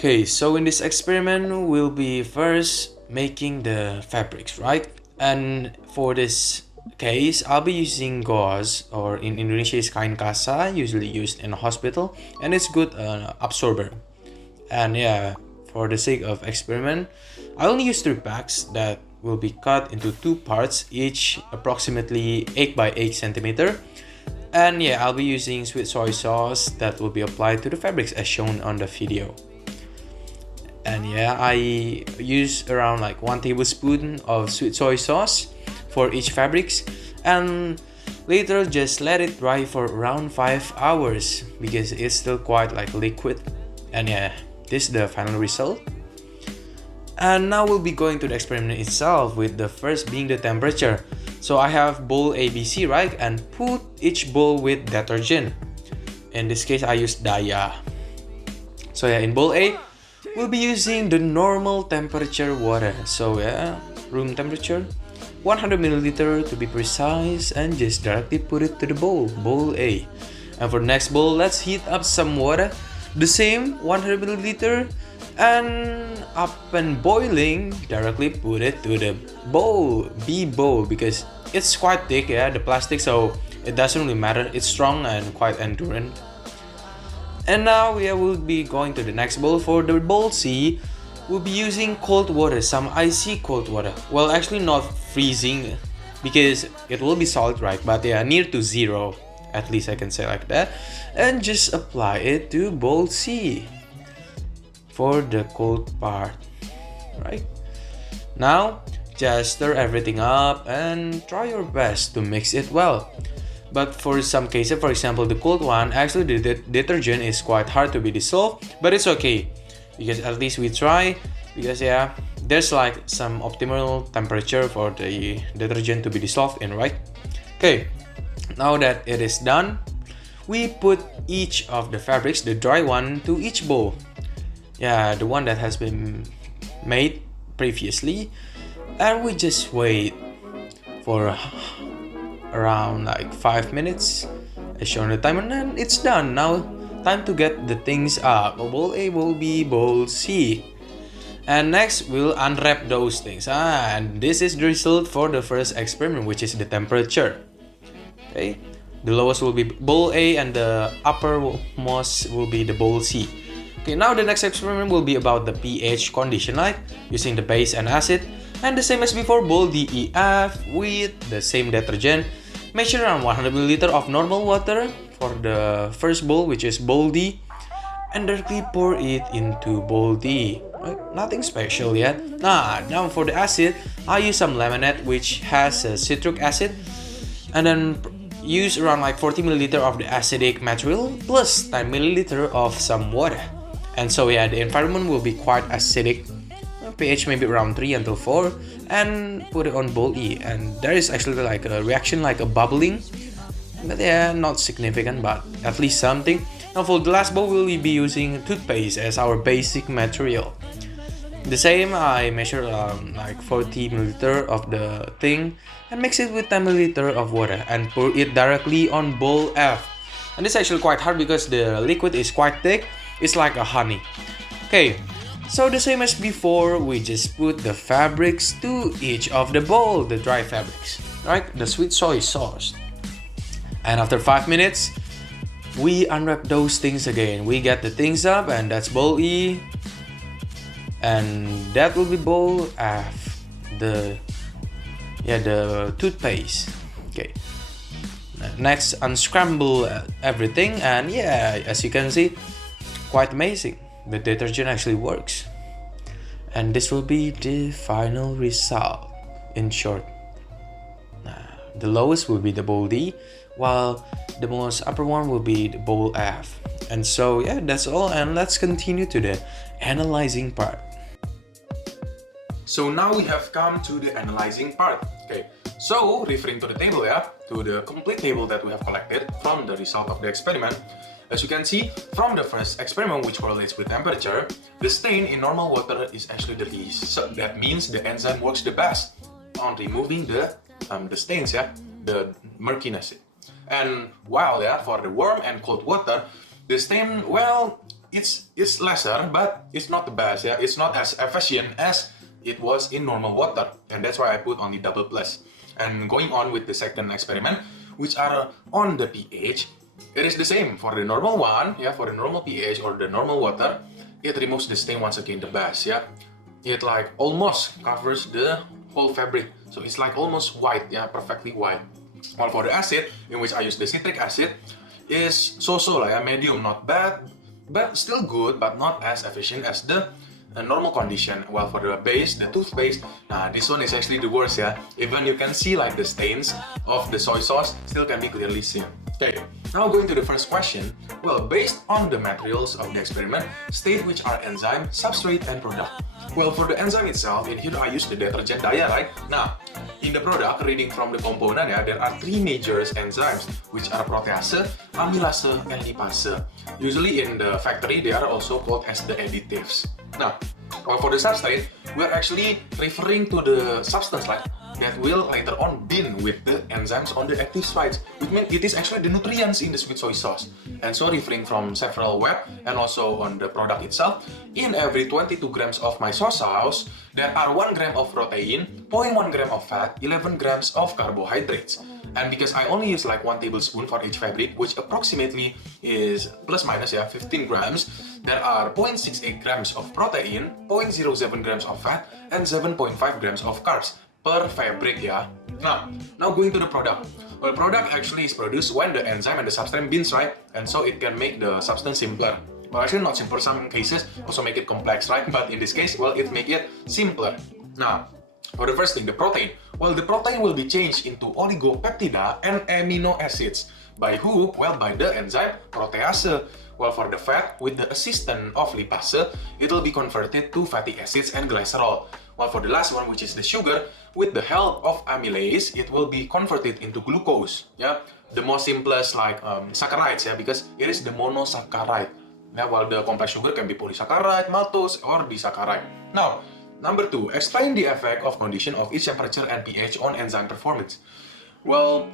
Okay, so in this experiment, we'll be first making the fabrics, right? And for this case, I'll be using gauze, or in Indonesia is kain kasa, usually used in a hospital, and it's good absorber. And yeah, for the sake of experiment, I only use 3 packs that will be cut into 2 parts, each approximately 8 by 8 centimeter. And yeah, I'll be using sweet soy sauce that will be applied to the fabrics as shown on the video. And yeah, I use around like 1 tablespoon of sweet soy sauce for each fabrics, and later just let it dry for around 5 hours because it's still quite like liquid. And yeah, this is the final result. And now we'll be going to the experiment itself, with the first being the temperature. So I have bowl ABC, right, and put each bowl with detergent. In this case I use Daya. So yeah, in bowl A we'll be using the normal temperature water. So yeah, room temperature, 100 milliliter to be precise, and just directly put it to the bowl A. And for next bowl, let's heat up some water, the same 100 milliliter, and up and boiling, directly put it to the B bowl, because it's quite thick, yeah, the plastic, so it doesn't really matter. It's strong and quite endurant. And now we will be going to the next bowl. For the bowl C, we'll be using cold water, some icy cold water. Well, actually not freezing because it will be salt, right? But yeah, near to zero, at least I can say like that. And just apply it to bowl C for the cold part, right? Now, just stir everything up and try your best to mix it well. But for some cases, for example the cold one, actually the detergent is quite hard to be dissolved, but it's okay because at least we try, because yeah, there's like some optimal temperature for the detergent to be dissolved in, right? Okay, now that it is done, we put each of the fabrics, the dry one, to each bowl. Yeah, the one that has been made previously, and we just wait for around like 5 minutes as shown on the timer, and then it's done. Now time to get the things up. Bowl A, bowl B, bowl C. And next we'll unwrap those things. And this is the result for the first experiment, which is the temperature. Okay, the lowest will be bowl A and the uppermost will be the bowl C. Okay, now the next experiment will be about the pH condition, like using the base and acid. And the same as before, bowl DEF with the same detergent. Measure around 100 ml of normal water for the first bowl, which is bowl D, and directly pour it into bowl D. Right? Nothing special yet. Now for the acid, I use some lemonade, which has citric acid, and then use around like 40 ml of the acidic material plus 10 ml of some water. And so yeah, the environment will be quite acidic. pH maybe around 3 until 4, and put it on bowl E, and there is actually like a reaction, like a bubbling, but yeah, not significant, but at least something. Now for the last bowl, we'll be using toothpaste as our basic material. The same, I measure like 40 ml of the thing and mix it with 10 ml of water and pour it directly on bowl F. And this is actually quite hard because the liquid is quite thick. It's like a honey. Okay, so the same as before, we just put the fabrics to each of the bowl, the dry fabrics, right? The sweet soy sauce. And after 5 minutes, we unwrap those things again. We get the things up, and that's bowl E, and that will be bowl F, the toothpaste. Okay. Next, unscramble everything, and yeah, as you can see, quite amazing. The detergent actually works. And this will be the final result. In short, the lowest will be the bowl D, while the most upper one will be the bowl F. And so yeah, that's all, and let's continue to the analyzing part. So now we have come to the analyzing part. Okay, so referring to the table, to the complete table that we have collected from the result of the experiment. As you can see, from the first experiment, which correlates with temperature, the stain in normal water is actually the least. So that means the enzyme works the best on removing the stains, the murkiness. And while for the warm and cold water, the stain, well, it's lesser, but it's not the best. Yeah, it's not as efficient as it was in normal water, and that's why I put only double plus. And going on with the second experiment, which are on the pH, it is the same for the normal one. Yeah, for the normal pH or the normal water, it removes the stain once again the best. Yeah, it like almost covers the whole fabric, so it's like almost white. Yeah, perfectly white. While for the acid, in which I use the citric acid, is so-so like a medium, not bad, but still good, but not as efficient as the normal condition. While for the base, the toothpaste, this one is actually the worst. Yeah, even you can see like the stains of the soy sauce still can be clearly seen. Okay, now going to the first question. Well, based on the materials of the experiment, state which are enzyme, substrate, and product. Well, for the enzyme itself, in here I use the detergent dye, right? Now, in the product, reading from the component, there are three major enzymes, which are protease, amylase, and lipase. Usually in the factory, they are also called as the additives. Now, well, for the substrate, we are actually referring to the substance like that will later on bind with the enzymes on the active sites, which means it is actually the nutrients in the sweet soy sauce. And so referring from several web and also on the product itself, in every 22 grams of my soy sauce, there are 1 gram of protein, 0.1 gram of fat, 11 grams of carbohydrates. And because I only use like 1 tablespoon for each fabric, which approximately is plus minus 15 grams, there are 0.68 grams of protein, 0.07 grams of fat, and 7.5 grams of carbs per fabric. Now going to the product. Well, product actually is produced when the enzyme and the substrate binds, right? And so it can make the substance simpler. Well, actually not simple, some cases also make it complex, right? But in this case, well, it make it simpler. Now, for the first thing, the protein. Well, the protein will be changed into oligopeptida and amino acids. By who? Well, by the enzyme protease. Well, for the fat, with the assistance of lipase, it will be converted to fatty acids and glycerol. While for the last one, which is the sugar, with the help of amylase, it will be converted into glucose. Yeah, the most simplest like saccharides, because it is the monosaccharide. While the complex sugar can be polysaccharide, maltose, or disaccharide. Now, number 2, explain the effect of condition of each temperature and pH on enzyme performance. Well,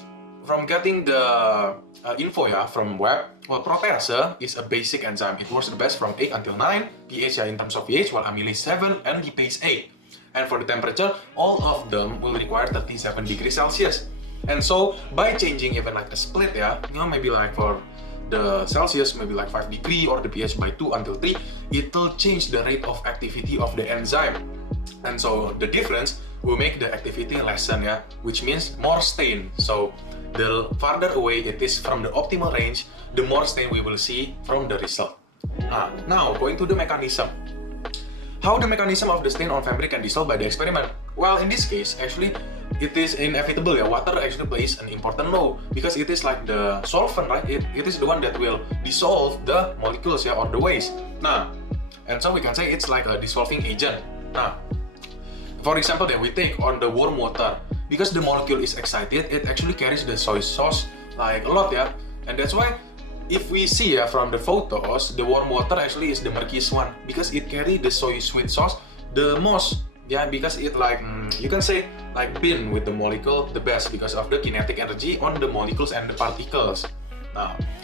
from getting the info from web, well, protease is a basic enzyme. It works the best from 8 until 9 pH in terms of pH, while amylase 7 and lipase 8. And for the temperature, all of them will require 37 degrees Celsius. And so, by changing even like a split, maybe like for the Celsius, maybe like 5 degrees or the pH by 2 until 3, it will change the rate of activity of the enzyme. And so, the difference will make the activity lessen, which means more stain. So, the farther away it is from the optimal range, the more stain we will see from the result. Now, going to the mechanism. How the mechanism of the stain on fabric can dissolve by the experiment? Well, in this case, actually, it is inevitable. Water actually plays an important role because it is like the solvent, right? It is the one that will dissolve the molecules, or the waste. And so we can say it's like a dissolving agent. For example, that we take on the warm water, because the molecule is excited, it actually carries the soy sauce like a lot, and that's why if we see from the photos, the warm water actually is the murkiest one because it carries the soy sweet sauce the most, because it like you can say like bind with the molecule the best because of the kinetic energy on the molecules and the particles.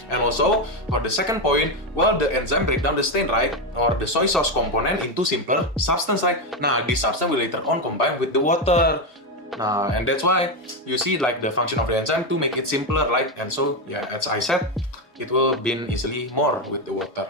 And also for the second point, well, the enzyme break down the stain, right, or the soy sauce component into simpler substance, right? This substance will later on combine with the water. And that's why you see like the function of the enzyme to make it simpler, right? And so as I said, it will bind easily more with the water.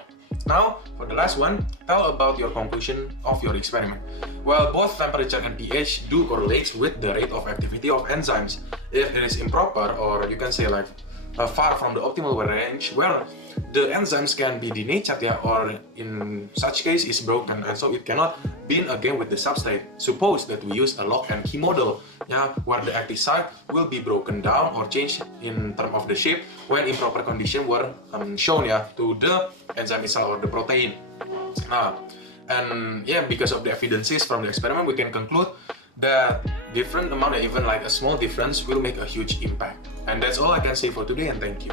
Now, for the last one, tell about your conclusion of your experiment. Well, both temperature and pH do correlate with the rate of activity of enzymes. If it is improper, or you can say like far from the optimal range, well, the enzymes can be denatured, or in such case is broken, and so it cannot bind again with the substrate. Suppose that we use a lock and key model, where the active site will be broken down or changed in terms of the shape when improper condition were shown to the enzyme itself or the protein. And because of the evidences from the experiment, we can conclude that different amount, even like a small difference, will make a huge impact. And that's all I can say for today, and thank you.